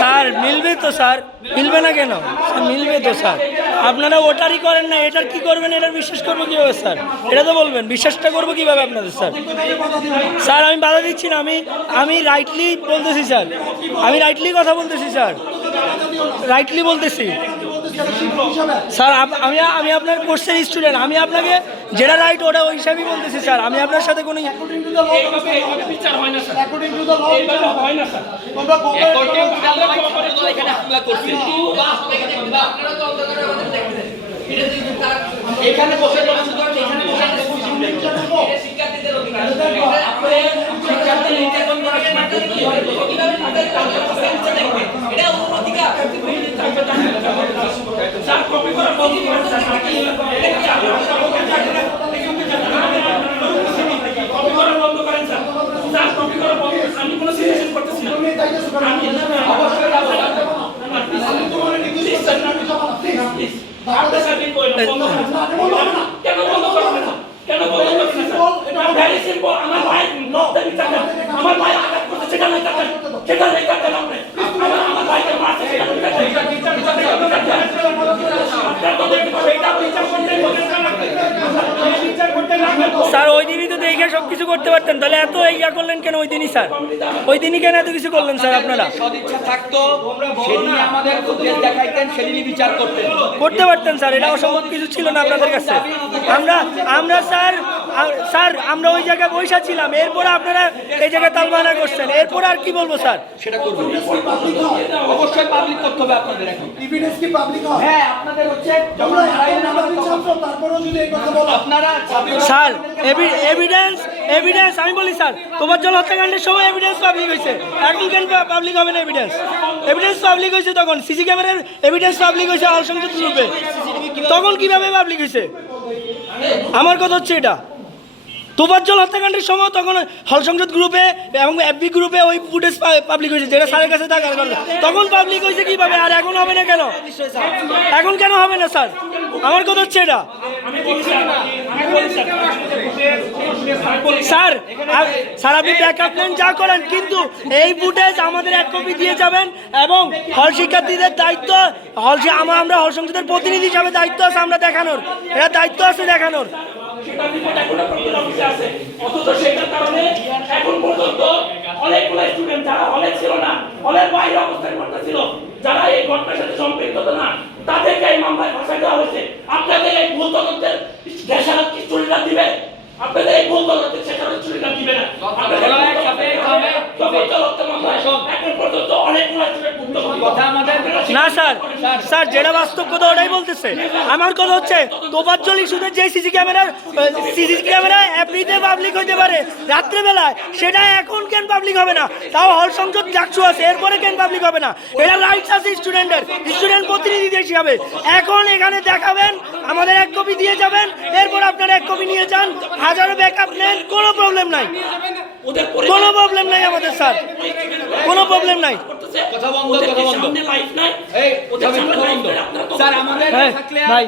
Sir মিলবে তো sir, মিলবে না কেন স্যার? মিলবে তো স্যার। আপনারা ওটারই করেন না, এটার কি করবেন? এটার বিশ্বাস করবো কিভাবে স্যার? এটা তো বলবেন, বিশ্বাসটা করবো কিভাবে আপনাদের স্যার? স্যার আমি বাধা দিচ্ছি না, আমি রাইটলি বলতেছি স্যার, আমি রাইটলি কথা বলতেছি স্যার, রাইটলি বলতেছি স্যার। আমি আপনার কোর্সের স্টুডেন্ট, আমি আপনাকে যেটা রাইট ওটা ওই হিসাবেই বলতেছি স্যার। আমি আপনার সাথে কোনো বিচার হয় না স্যার, হয় না স্যার। এখানে বসে শিক্ষার্থীদের অধিকার এটা অধিকার স্যার কপি করা বন্ধ করেন স্যার, কপি করা বন্ধ করেন স্যার, স্যার কপি করা বন্ধ করেন। আমি কোনো সিচুয়েশন করতেছি না, আমি অবশ্যই যাব স্যার। আপনার সাথে বন্ধ করেন কেন বন্ধ করবেন না? কেন বন্ধ করবেন না? এটা ভেরি সিম্পল। আমার ভাই লড়তে চায়, আমার ভাই আঘাত করতে সেখানে কাটেন, সেখানে কাটেন আপনি। আমার ভাইকে মারতে সেখানে স্যার ওই দিনই তো দেখে সব কিছু করতে পারতেন, তাহলে এত ইয়া করলেন কেন ওই দিনই স্যার? ওই দিনই কেন এত কিছু করলেন স্যার? আপনারা সদিচ্ছা থাকতো সেদিনই আমাদের ফুটেজ দেখাইতেন, সেদিনই বিচার করতেন, করতে পারতেন স্যার। এটা অসম্ভব কিছু ছিল না আপনাদের কাছে। আমরা স্যার আমরা ওই জায়গায় বসে ছিলাম, এরপরে আপনারা এই জায়গায় তালবানা করছেন, এরপরে আর কি বলবো স্যার? সেটা করবেন অবশ্যই, পাবলিক করতে হবে আপনাদের। এখন এভিডেন্স কি পাবলিক হয়? হ্যাঁ, আপনাদের হচ্ছে যখন তারপরেও যদি এই কথা বলো আপনারা স্যার এভিডেন্স আমি বলি স্যার, তোফাজ্জল হত্যাকাণ্ডের সময় এভিডেন্স পাবলিক হয়েছে, এখন কেন পাবলিক হবে না? এভিডেন্স পাবলিক হয়েছে তখন, সিসি ক্যামেরার এভিডেন্স পাবলিক হয়েছে হল সংসদ গ্রুপে, তখন কিভাবে পাবলিক হয়েছে? আমার কথা হচ্ছে এটা, তোফাজ্জল হত্যাকাণ্ডের সময় তখন হল সংসদ গ্রুপে এবং এফবি গ্রুপে ওই ফুটেজ পাবলিক হয়েছে, যেটা স্যারের কাছে থাকার কথা, তখন পাবলিক হয়েছে কিভাবে? আর এখন হবে না কেন? এখন কেন হবে না স্যার? আমার কথা হচ্ছে এটা স্যার। স্যার আপনি ব্যাকআপ নেন, যা করেন, কিন্তু এই ফুটেজ আমাদের এক কপি দিয়ে যাবেন এবং হল শিক্ষার্থীদের দায়িত্ব, আমরা হল সংসদের প্রতিনিধি হিসাবে দায়িত্ব আছে আমরা দেখানোর, এটা দায়িত্ব আছে দেখানোর। সেটা রিপোর্ট এখনো প্রক্রিয়া অফিসে আছে, অথচ সেটার কারণে এখন পর্যন্ত অনেকগুলো স্টুডেন্ট যারা হলে ছিল না, হলের বাইরে অবস্থান করতেছিল, যারা এই ঘটনার সাথে সম্পৃক্ত না, তাদেরকে এই মামলায় ফাঁসা দেওয়া হয়েছে। আপনাদের এই ভুল তদন্তের দেশারত কি চুরিটা দিবে? আপনাদের এই ভুল তদন্তের সেখানে চুরিটা দিবে না। না স্যার, স্যার যেটা বাস্তব কথা ওটাই বলতেছে। আমার কথা হচ্ছে তোফাজ্জল ইস্যুতে যে সিসি ক্যামেরা এফবিতে পাবলিক হইতে পারে রাত্রেবেলায়, সেটা এখন কেন পাবলিক হবে না? তাও হল সংসদ ডাকছু আছে, এরপরে কেন পাবলিক হবে না? এটা রাইটস আছে স্টুডেন্টের, স্টুডেন্ট প্রতিনিধি হিসাবে। এখন এখানে দেখাবেন, আমাদের এক কপি দিয়ে যাবেন, এরপর আপনারা এক কপি নিয়ে যান, হাজারো ব্যাকআপ নেন, কোনো প্রবলেম নাই, কোনো প্রবলেম নাই আমাদের স্যার, কোনো প্রবলেম নাই। কথা বন্ধ, কথা বন্ধ, এই কথা বন্ধ স্যার। আমাদের থাকলে ভাই,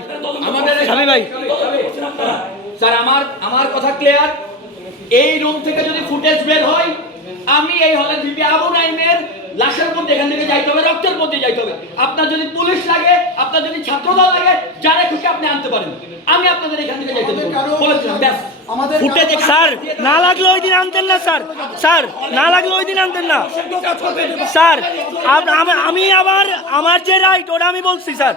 আমাদের ভাই স্যার, আমার কথা ক্লিয়ার। এই রুম থেকে যদি ফুটেজ বের হয়, আমি এই হলের ভিপি আবু নাইমের লাশের মধ্যে এখান থেকে যাইতে হবে, রক্তের মধ্যে যাইতে হবে। আপনার যদি পুলিশ লাগে, আপনার যদি ছাত্রদল লাগে, যারা খুশি আপনি আনতে পারেন, আমি আপনাদের এখান থেকে যাইতে বলেছিলাম। ব্যাস, স্যার না লাগলে ওই দিন আনতেন না স্যার, স্যার না লাগলে ওই দিন আনতেন না স্যার। আমি আবার আমার যে রাইট ওটা আমি বলছি স্যার,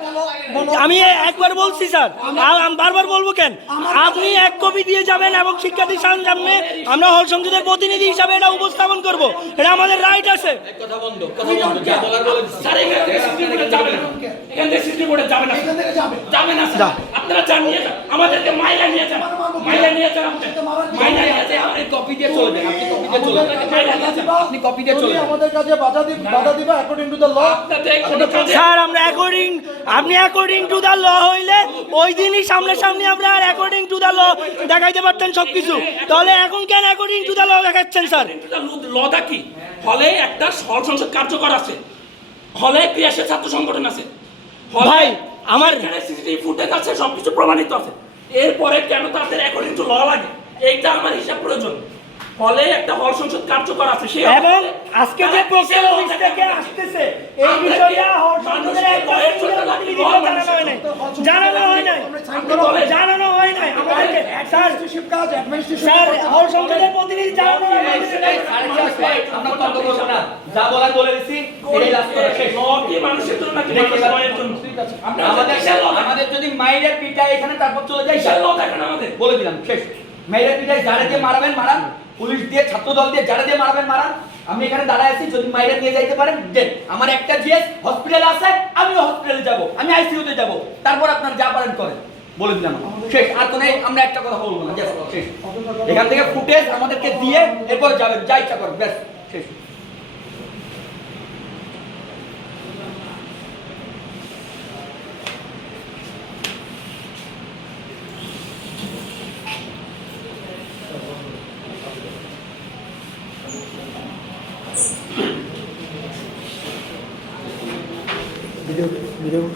আমি একবার বলছি স্যার, বারবার বলবো কেন? আপনি এক কপি দিয়ে যাবেন এবং শিক্ষার্থীর সামনে আমরা হল সংসদের প্রতিনিধি হিসাবে এটা উপস্থাপন করব, এটা আমাদের রাইট আছে। কথা বন্ধ, কথা বন্ধ, যা বলার বলে স্যার। এখান থেকে সিসি বোর্ডে যাবে না, এখান থেকে সিসি বোর্ডে যাবে না, যাবে না স্যার। আপনারা জানিয়ে যান, আমাদেরকে মাইলা নিয়ে যান, মাইলা নিয়ে যান, মাইলা নিয়ে যান। আপনি কপি দিয়ে চলে যান, আপনি কপি দিয়ে চলে যান, মাইলা নিয়ে যান, আপনি কপি দিয়ে চলে যান। আমাদের কাছে বাধা দিবা according to the law. Sir আমরা আপনি অ্যাকর্ডিং টু দ্য ল হইলে ওই দিনই সামনাসামনি আমরা আর অ্যাকর্ডিং টু দ্য ল দেখাইতে পারতেন সবকিছু, তাহলে এখন কেন অ্যাকর্ডিং টু দ্য ল দেখাচ্ছেন স্যার? লটা কি? হলে একটা হল সংসদ কার্যকর আছে, হলে ক্রিয়াশীল ছাত্র সংগঠন আছে, ভাই আমার সিসিটিভি ফুটেজ আছে, সবকিছু প্রমাণিত আছে। এরপরে কেন তাদের অ্যাকর্ডিং টু ল লাগে? এইটা আমার হিসাব প্রয়োজন। হলে একটা হল সংসদ কার্যকর আছে সেই এবং আজকে যে প্রক্রিয়া অফিস থেকে আসতেছে এই বিষয়টা হল সংসদের একটা জানানো হয় নাই জানানো হয় নাই আমাদেরকে স্যার কাজ অ্যাডমিনিস্ট্রেশন স্যার হল সংসদের প্রতিনিধি জানানো হয় নাই। আমরা তর্ক করবো না, যা বলার বলে দিছি, এই লাস্ট করা শেষ। কি মানুষের জন্য নাকি মানুষের জন্য? আমাদের যদি মাইরের পিটায় এখানে তারপর চলে যাই, দেখেন আমাদের বলে দিলাম শেষ। মাইরের পিটায় যারা দিয়ে মারাবেন মারান, পুলিশ দিয়ে ছাত্র দল দিয়ে যারা দিয়ে মারাবেন মারান। আমি এখানে দাঁড়ায় আছি, যদি মাইরে নিয়ে যাইতে পারেন দেন। আমার একটা জিএস হসপিটাল আছে, আমিও হসপিটালে যাব, আমি আইসিইউতে যাব, তারপর আপনার যা পারেন করেন, বলে দিলাম শেষ। আর তো নেই, আমরা একটা কথা বলবো না, জাস্ট শেষ। এখান থেকে ফুটেজ আমাদেরকে দিয়ে এরপর যাবেন, যা ইচ্ছা করেন, ব্যাস শেষ।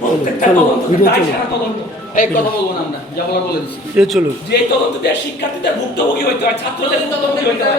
প্রত্যেকটা তদন্ত দায় সারা তদন্ত। এই কথা বলবো না, আমরা যা বলার বলে দিচ্ছি। চলো যে তদন্ত দিয়ে শিক্ষার্থীদের ভুক্তভোগী হইতে হয়, ছাত্রদের ভুক্তভোগী হইতে হয়।